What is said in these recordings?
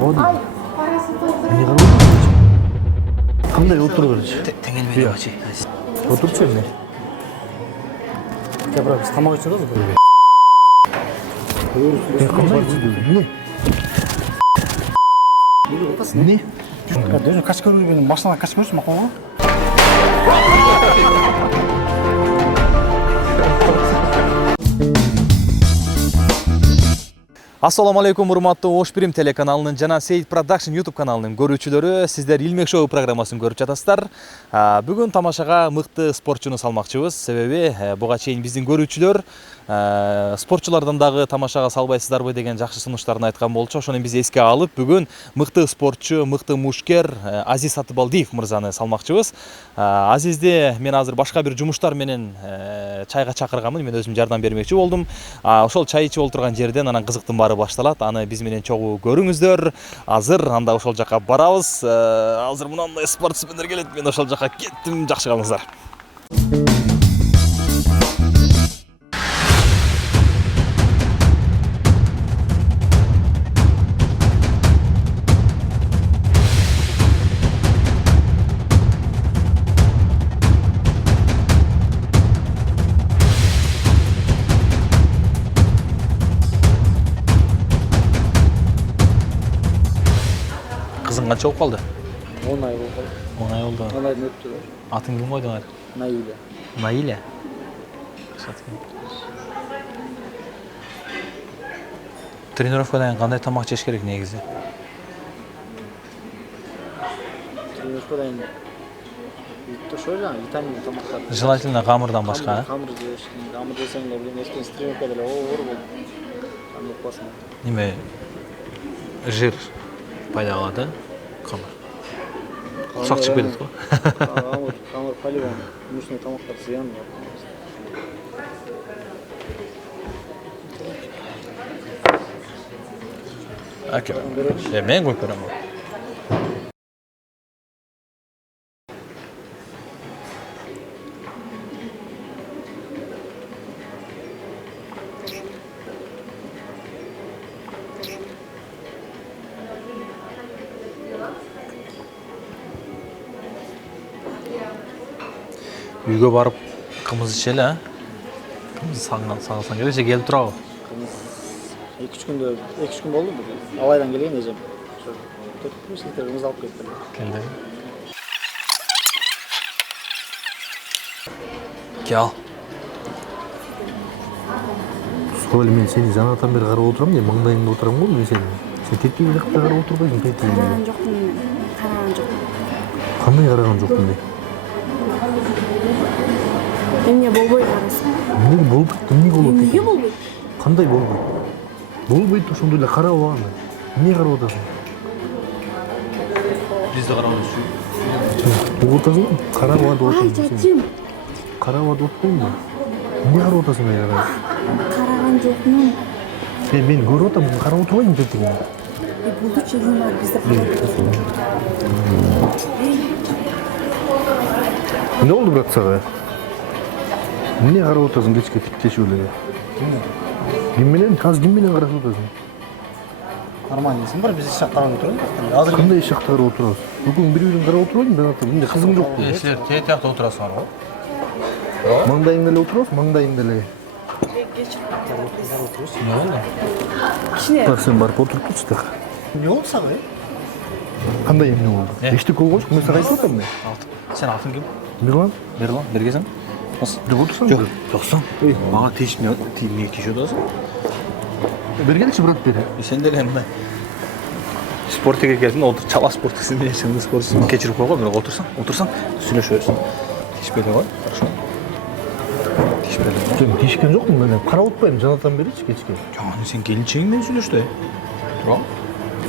Ай, парасы толтырып. Қандай отыру берші? Теңелмейді бачи. Отыршы не? Кепра біз тамақ ішіп жатырмыз. Не? Даже қашып көрген машинаға қашып көрші мақұл ғой. Ассаламу алейкум, урматтуу Ош Бирим телеканалынын жана Сейд Продакшн YouTube каналынын көрүүчүлөрү, сиздер Илмек шоу программасын көрүп жатасыздар. Бүгүн тамашага мыкты спортчуну салмакчыбыз. Себеби буга чейин биздин көрүүчүлөр спортчулардан дагы тамашага салбайсыздарбы деген жакшы сунуштарын айткан болчу. Ошону биз эске алып, бүгүн мыкты спортчу, мыкты мушкер Азиз Сатыбалдиев мырзаны салмакчыбыз. Азизди мен азыр башка бир жумуштар менен чайга чакырганмын. Мен өзүм жардам бермекчи болдум. Ошол чай ичип отурган жерден анан кызыктын баары башталат. Аны биз менен чогуу көрүңүздөр. Азыр анда ошол жака барабыз. Азыр мынандай спортсмендер келет. Мен ошол жака кеттим. Жакшы калыңыздар. Кызың канча болуп калды? 10 ай болды. 10 ай болду. 10 айдан өттү. Атың ким койдуңар? Наиля. Наиля. Тренировкадан кандай тамак жеш керек негизи? Тренировкадан ошо жаңы витаминдүү тамактар. Желательно камырдан башка, Камыр жеш, камыр жесең эле билем эски тренировкада эле оор болду. Аны укпасын. Неме жир пайда кылат, камыр. Кусак чыгып кетет го. Камыр полигон, мышный тамактар зыян бар. Аке. Мен коюп берем. Үйгө барып кымыз ичели, кымыз саңалсаң керек, же келип турабы? 2-3 күн болду бу. Алайдан келген эжем. Ошо 4 литр кымыз алып кетти. Келди. Кел. Соли мен сени жанатан бери карап отурам де, маңдайыңда отурам го мен сени. Сен тетиги жакта карап отурбайсың, тетиги. Караган жокмун мен. Караган жокмун. Кандай караган жокмун де? Эмне болбой карасың? Эмне болбойт? Эмне болот? Эмнеге болбойт? Кандай болбойт? Болбойт ошондой эле карап алган. Эмне карап атасың? Бизди карап атышып. Отасың? Карап атып Ай, атасың. чачым. Карап атып атпаймынбы? Эмне карап атасың аяга? Караган жокмун. Мен көрүп атам, карап отурбайсың тетиги. Булду чегим бар бизде карап. Эмне болду брат сага? Эмне карап атасың кечке тиктешип эле? Ким менен? Азыр ким менен карап атасың? Нормально сен бар, биз иш карап отурабыз. Азыр Кандай иш жакта карап отурабыз? Бүгүн бири-бирин карап отурбайсың, мен атам. Эмне кызың жокпу? Силер тетиякта отурасыңар го. Маңдайыңда эле отурабыз, маңдайыңда эле. Не болду? Кичине. Бар сен барып отуруп турчу так. эмне болду сага? Кандай эмне болду? Эчтеке болгон жок, мен сага айтып атам мен. Сен атың ким? Милан, Берлан, бергесең? деп отурсаң? Жок, жоксуң. Мага тиешме, тиемге тиешип атасың. Бергенчи брат бери. Сен деле мындай спортиге келдиң, отур, чала спортик сен чындык спортсың. Кечирип койго, бирок отурсаң, сүйлөшөбүз. Тишпей кой, хорошо? Тишпей кой. Сен тишкен жокмун мен. Карап отпайм, жанатан беричи кечке. Жана сен келинчегиң менен сүйлөштү. Туурабы?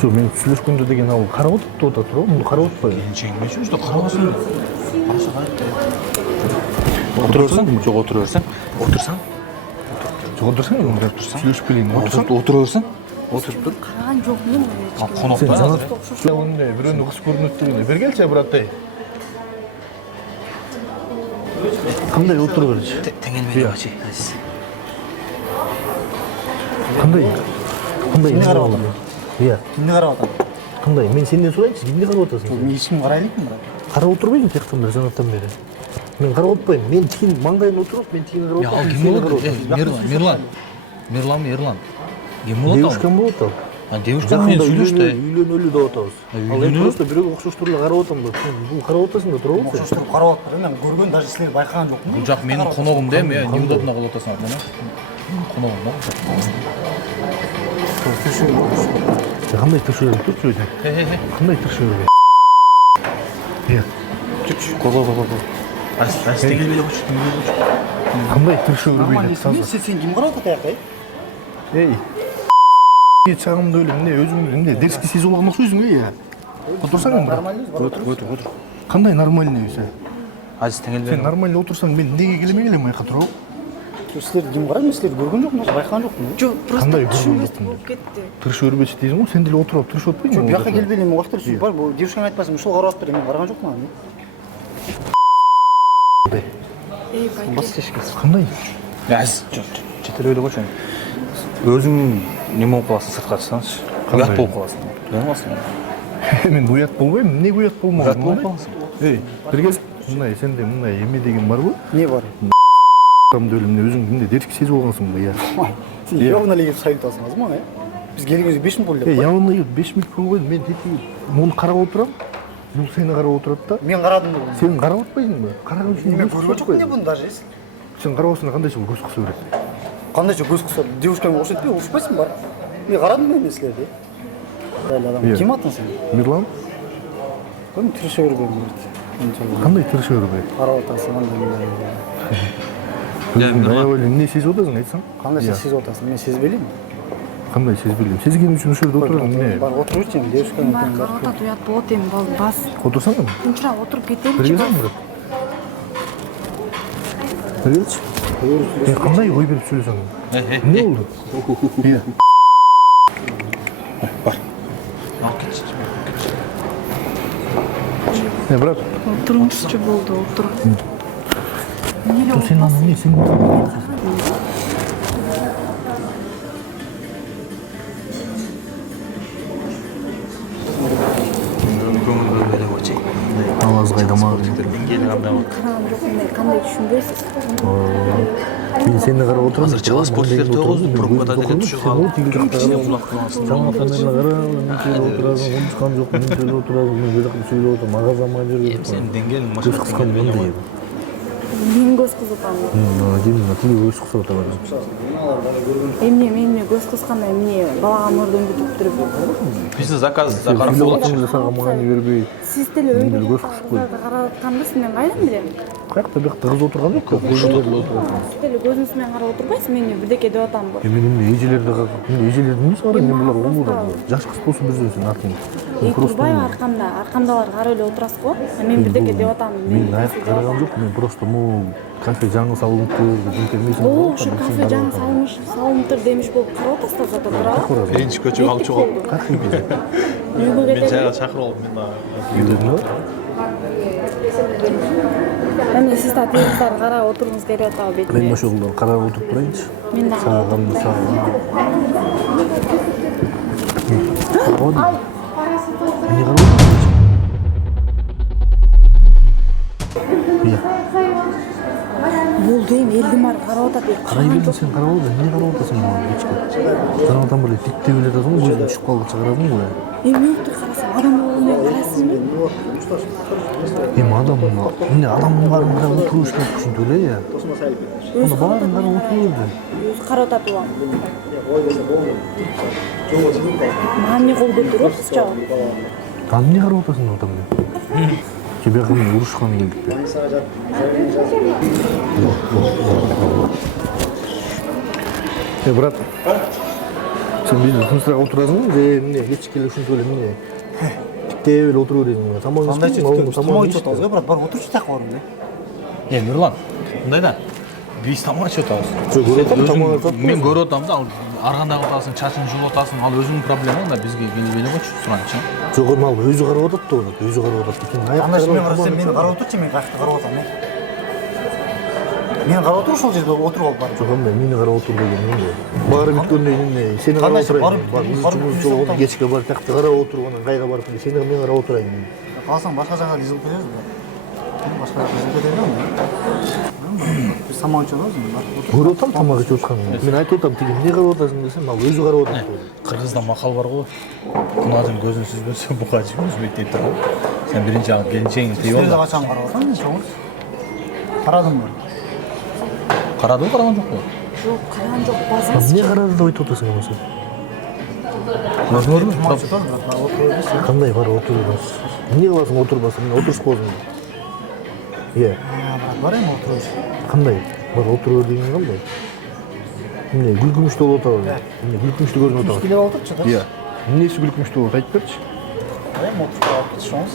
Жок, мен сүйлөшкөндө деген ал карап отуп туруп, муну карап отпайм. Келинчегиң менен сүйлөштү, карабасың. Караса кайт. Отура берсең, жок отура берсең. Отурсаң. Жок отурсаң, сүйлөшүп келейин. Отура берсең. Отуруп тур. Караган жокмун. Конокто. Ондай бирөөнү кыз көрүнөт дегенде бергелчи брат эй. Кандай отуруп берчи? Теңелмейди бачи. Кандай? Кандай Эмне карап атам? Iya. Эмне карап атам? Кандай? Мен сенден сурайынчы, кимди карап атасың? Мен ешкім қарай алайын брат. Карап отурбайсың тек кана жанаттан бери. Мен карап отпайм. Мен тигин маңдайын отуруп, мен тигин карап Ал атам. ким болот? Мирлан. Ким болот? Девушкам болот ал. Девушка менен сүйлөштү. Үйлөнөлү деп атабыз. Ал эми просто бирөөгө окшоштур эле карап атам да. Бул карап атасың да туруп атасың. Оқшаштырып қарап атпыр, мен көрген, даже сілер байқаған жоқпын. Бул жак менин коногум да, мен неудобно кылып атасың мына. Коногум да. Кандай тыршыгы турчу өзү? Кандай тыршыгы? Иә. Го. Астеге беле коч. Кандай тыршыгы Нормально, бейли? сен кім қарап атат аяқта? Эй. Чагымда эле эмне өзүңдү эмне дерски сезип алган окшойсуң иә. Отурсаң Нормально, Отур. кандай нормальный өзү? Азиз теңел Сен нормально отурсаң мен неге келемей элем айка туруп? сілер кім қарай, мен сілер көрген жоқпын, байқаған жоқпын. Жоқ, просто Кандай түшүнбөстүк көргөн болуп кетти. Тырыш өрбөчү дейсиң го, сен деле отуруп тырышып атпайсың Жоқ, бұяққа келіп елем, уақыттар сүйіп бар, бұл девушкаң айтпасын, ушул қарап атпыр, мен қараған жоқпын аны. Эй, байке. Бас кешкес. Кандай? Азиз, жетер беле коч. Өзүң неме болуп каласың, сыртка чыксаңчы. Уят болуп каласың. Болмасың. Мен уят болбойм, эмнеге уят болмок? Уят болуп каласың. Эй, бир кез мындай сенде мындай эме деген барбы? Не бар? Камды эле эмне өзүң эмне дерски сезип алгансың ба, иә? Сен явно келіп сайылтасың, азма, иә? Біз келгенімізде 5 минут болды деп қой. Явно 5 минут болбойт, мен тетиги муну карап отурам. Бул сени карап отурат да. Мен қарадым да бұны. Сен карап атпайсың ба? Караган үчүн Мен көрген жоқпын не бұны даже. Сен карабасың кандайча көз кыса берет. Қандайша көз қысып, девушкаң ұқсатпай, ұқсатпайсың бар. Мен қарадым да мен сілерде. Дәл адам. Иә. Кім атын сен? Мирлан, Кім түріше көрген көрді. кандай тырыша бербей? Қарап атасың, андай. Аябай эмне сезип атасың айтсаң? Қандай сен сезіп атасың, мен сезбелеймін. Кандай сезбелейм? Сезген үчүн ушул жерде отурам эмне? Бар, отырып жүрсем, девушкаң Баары карап атат, уят болот эми, бас. Отурсаң? Тынчыраак отуруп кетеличи. Бергезем бирок. Бергечи. Кандай ой берип сүйлөсөң? Эмне болду? Иә. Брат, Отурмушчу болду, отуруп. сен аны эмне сен? Көңүл бөлө койчу. Алаз кайдамак. Караган жок, кандай түшүнбөйсүз. Мен сени карап отурам. Азыр чала спортивер тогуз, пробкада деле түшүп калып, кичине улап каласың. Жаңа камерага карап, мен теле отурасың, унчукан жок, мен теле отурасың, мен бул жакта сөйлөп отурам, ага заман жерге. Сен деңгээлиң Көз машина кыскан мындай. Мен көз кысып атам. Демин, тиги көз кысып атам. Эмне көз кысканда эмне балага мөрдөн бүтүп туруп. Биздин заказ карап болот. Сага маани бербей. Сиз деле өйдө көз кысып коюп. карап атканды мен кайдан билем? Каякта бияқта кыз отурган жок. Сиз деле көзүңүз менен карап отурбайсыз, мен бирдеке деп атамбы. Мен эмне эжелерди эжелерди эмнеси карайм, мен булар улуу. Жаш кыз болсо бир сөзүн артын. Турбайбы аркамдалар карап эле отурасыз го? Мен бирдеке деп атам. Мен аяк караган жок, мен просто могу кафе жаңы салыныптыр, интернет. Ошо кафе жаңы салыныптыр демиш болуп карап атасыз да зато туурабы? Биринчи көчөгө алып чыгып. Үйгө Мен кетели. чайга чакырып алып мен дагы. Эми сиз да телевизор карап отуруңуз келип атабы бетиме? Мен ошол карап отуруп турайынчы. Мен дагы. Сагамды Эмне карап Болду эми элдин баары карап атат. карай берсең сен карап ал, эмне карап атасың мага кечке? Жанаган эле тиктеп эле атасың, көзүң түшүп калып чыгарадың го. Эми өтүп карасаң адам болуну карайсыңбы? Эми адамдын баарын карап отуруш керек ушинтип эле, я. Аны баарын карап отуруп эле. Өзү карап атат улам. Мага эмне кол көтөрөсүз жабы? Аны эмне карап атасың деп атам мен. Тебе ким урушкан келдик бе? Брат. Сен бизди тынчыраак отурасың, же эмне кечке эле ушинтип эле эмне? Тиктеп эле отуруп бересиң. Тамак Қандайша тамақ ішіп атабыз, брат, бар отыршы тақы бар міне. Мирлан, мындай да. Биз тамак ичип атабыз. Жок, көрүп атам, тамак атат. Мен көрүп атам да, ал аргандагы атасың, чачың жулуп атасың, ал өзүңдүн проблемаң да бизге келип эле койчу, суранчы. Жок, эми ал өзү карап атат да, өзү карап атат. Қандайша мен қарасам, мені қарап отыршы, мен қаяқты қарап атам, Мен қарап отыр ошол жерде отырып алып барып. Жоқ, мені қарап отыр деген не? Бары бүткөндөн кийин сени карап Кандай отурайын. барып Жұмыс жолу кечке барып тақта қарап отуруп анан кайга барып сени мен карап отурайын. Калсаң башка жака изилип кетесиз. Башка жака изилип кетемин. Биз саман чыгабыз. Көрүп атам тамак ичип атканын. Мен айтып атам, тиги эмне карап атасың десем, ал өзү карап атат. Кыргызда макал бар го. Кунажың көзүн сүзбөсө букажы үзбөйт дейт туруп. Сен биринчи алып келинчегиң тыйып Сиз ал. качан карап атам, чоңуз. Карадымбы? Карадың караган жокпу? Жоқ, қараған жоқ, базар. Эмне карады деп айтып атасың болсо? Кандай барып отурбас? Эмне кыласың отурбасың? Мен отурушпозмун. Иә. Бар эми отуруш. Кандай? Бар отуруп деген кандай? Эмне күлкүмүштүү болуп атабы? Эмне күлкүмүштүү көрүнүп атабы? Килеп отурчу да. Иә. Эмнеси күлкүмүштүү болот? Айтып берчи. Эми отуруп алып кетишиңиз.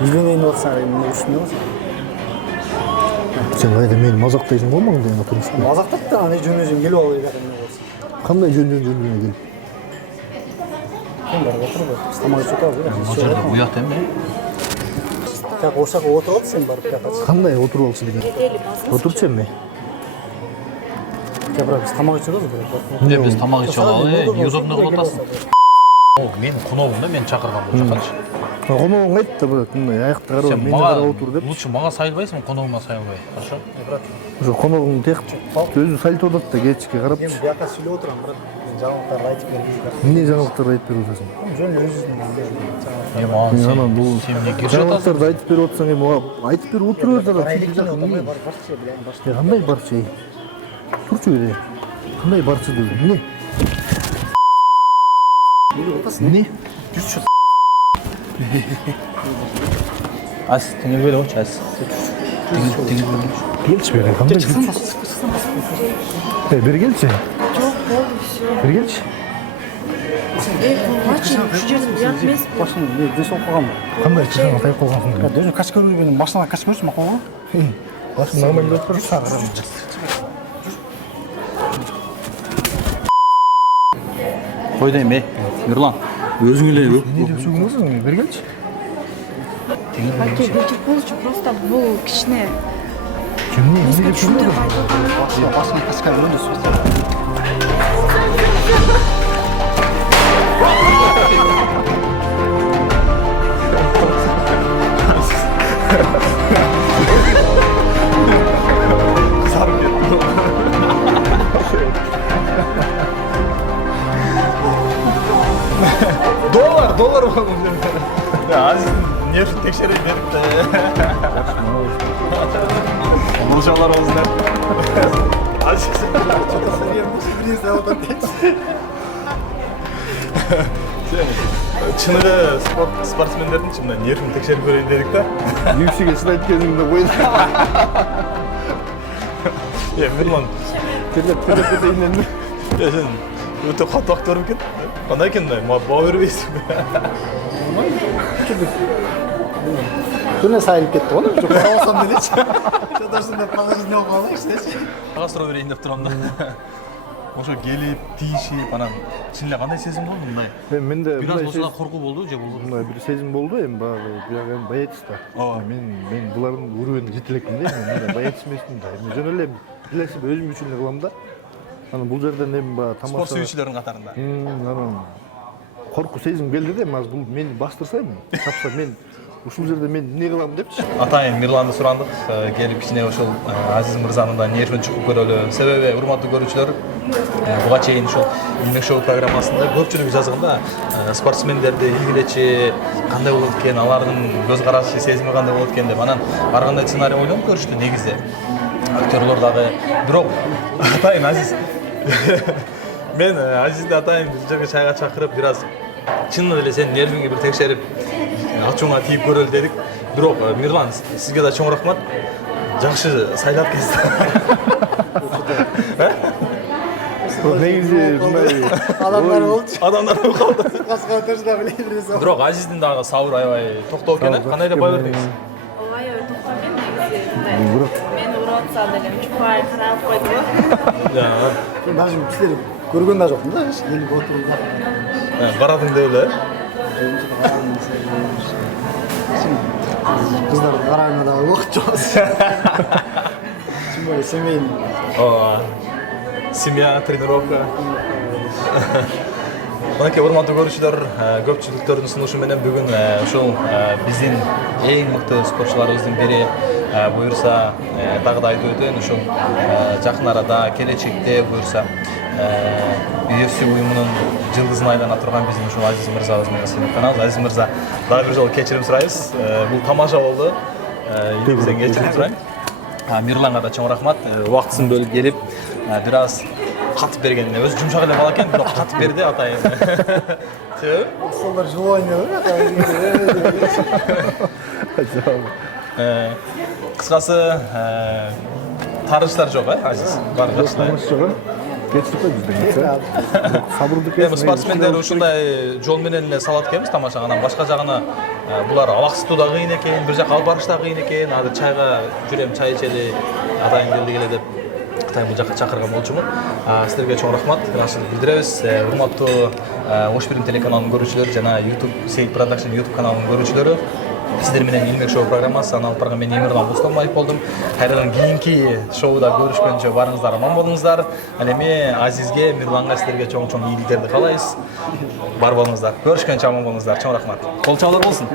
Билбейм болсаң, эмне урушмай болсаң. Сен кайда мени мазактайсың го маңда эми турушпу? Мазактап да аны жөнөжүн келип алып жатам эмне болсун. Кандай жөндөн келип? Ким бар отуруп? Стамак ичип атабыз. Бул жерде уят эми. Так ошака отуруп ал сен барып жатасың. Кандай отуруп алчы деген? Кетели базар. Отурчу эми. Кабра биз тамак ичип атабыз. Эмне биз тамак ичип алалы, юзобуна кылып атасың. Мен куногум да мен чакырган бул жакачы. Коногуң айтты брат, мындай аякта карап, Сен мени карап мага отур деп. лучше мага сайылбайсың, коногума сайылбай. Хорошо? Ошо коногуң тех өзү сайтып атат да кечке карап. Мен бияка сүйлөп отурам, брат. Мен жаңылыктарды айтып бердим. Эмне жаңылыктарды айтып берип атасың? Жөн өзүнүн Эми анан Мен анан бул сен эмне киришип атасың? жаңылыктарды айтып берип атсаң эми айтып берип отуруп атат. Кандай барчы? Турчу кеде. Кандай барчы деп. Эмне? Эмне? Ас, теңел беле очу, ас. Теңел беле. Келчи бери. Кандай? Бери келчи. Жоқ, болды, все. Бери келчи. Мачи, şu жерде ұят емес бұл. Башын мен дөс окугам. Кандай чыган тайып калгансың? Дөс кач көрүнүп машинага кач көрүш макул го. Башың нормально өтүп барып. Кой дейм, Мирлан. Өзүң эле Не деп сөйлөсөң? Бери келчи. Аке, бүйтіп болчу, просто бұл кішіне. Кимне? Не деп Түшінде сөйлөсөң? айтылған. Башына кач көрүнүп. Доллар болду. Азиз нерв текшере берип да. Мылжалар болсун. Азиз. Чыныгы спортсмендердин чынында нервин текшерип көрөйүн дедик да. UFC-ге сынайт кезиңде койду. Мирлан. Терлеп кетейин энди. Сен өтө катуу актер экен. Кандай экен, мага баа бербейсиң. Күнү сайылып кетти го. Жок, карабасам делечи. Чаташында пагажында окуп иштечи. Ага суроо берейин деп турам да. Ошо келип, тийишип, анан чын эле кандай сезим болду мындай? Менде Бир аз болсо да коркуу болду же болбоду? мындай бир сезим болду эми баягы бирок эми боец да. Ооба. Мен булардын уровенине жете элекмин да, мен мындай боец эмесмин да. Эми жөн эле билесиз өзүм үчүн эле кылам да. Анан бул жерден эми баягы Спорт тамаша сүйүүчүлөрдүн катарында. анан коркуу сезим келди да, эми азыр бул мени бастырса эми, тапса мен ушул жерде мен эмне кылам депчи. Атайын Мирланды сурандык, келип кичине ошол Азиз мырзанын да нервин чукуп көрөлү. Себеби урматтуу көрүүчүлөр, буга чейин ушул Илмек шоу программасында көпчүлүгү жазганда спортсмендерди илгилечи, кандай болот экен, алардын көз карашы, сезими кандай болот экен деп анан ар кандай сценарий ойлонуп көрүштү негизи. Актерлор дагы. Бирок атайын Азиз мен Азизди атайын бир жерге чайга чакырып, бир аз чынын эле сенин нервиңди бир текшерип, ачууңа тийип көрөлү дедик. Бирок Мирлан, сизге да чоң рахмат. Жакшы сайлап келдиңиз. Негизи мындай Адамдар болчу. Адамдар калды. Каска отурда билебиз. Бирок Азиздин дагы сабыр аябай токтоо экен, кандай деп бай бердиңиз? Ой, тоқтамын негізі. бирок Мен ұрып атсам делем, чукпай карап койду го. Даже силер көргөн да жокмун да, келип отурду. Барадың деп эле. Кыздардын карайына дагы убакыт жок. Тем более семейный. Семья, тренировка. Мынакей урматтуу көрүүчүлөр, көпчүлүктөрдүн сунушу менен бүгүн ушул биздин эң мыкты спортчуларыбыздын бири буюрса дагы да айтып өтөйүн, ушул жакын арада келечекте буюрса UFC уюмунун жылдызына айлана турган биздин ушул Азиз мырзабыз менен сүйлөп канабыз. Азиз мырза, дагы бир жолу кечирим сурайбыз. Бул тамаша болду. Элибизден кечирим сурайм. Мирланга да чоң рахмат. Убактысын бөлүп келип, бир аз катып бергенине. Өзү жумшак эле бала экен, бирок катып берди атайын. Солар желание Кыскасы, тарыштар жок, Азиз? Баары жакшы. Кетип кой бизден. Сабырдык. Эми спортсмендер ушундай жол менен эле салат экенбиз тамашага. Анан башка жагына булар абаксытуу да кыйын экен, бир жака алып барыш да кыйын экен. Азыр чайга жүрөм, чай ичели, атайын келди келе деп атайын бул жака чакырган болчумун. Сиздерге чоң рахмат. Ыраазычылык билдиребиз. Урматтуу Ош Бирим телеканалынын көрүүчүлөрү жана YouTube Сейт Production YouTube каналынын көрүүчүлөрү, сиздер менен Илмек шоу программасын алып барган мен Эмирлан Бостомбаев болдум. Кайрадан кийинки шоуда көрүшкөнчө барыңыздар аман болуңуздар. Ал эми Азизге, Мирланга сиздерге чоң ийгиликтерди каалайбыз. Бар болуңуздар. Көрүшкөнчө аман болуңуздар. Чоң рахмат. Кол чабуулар болсун.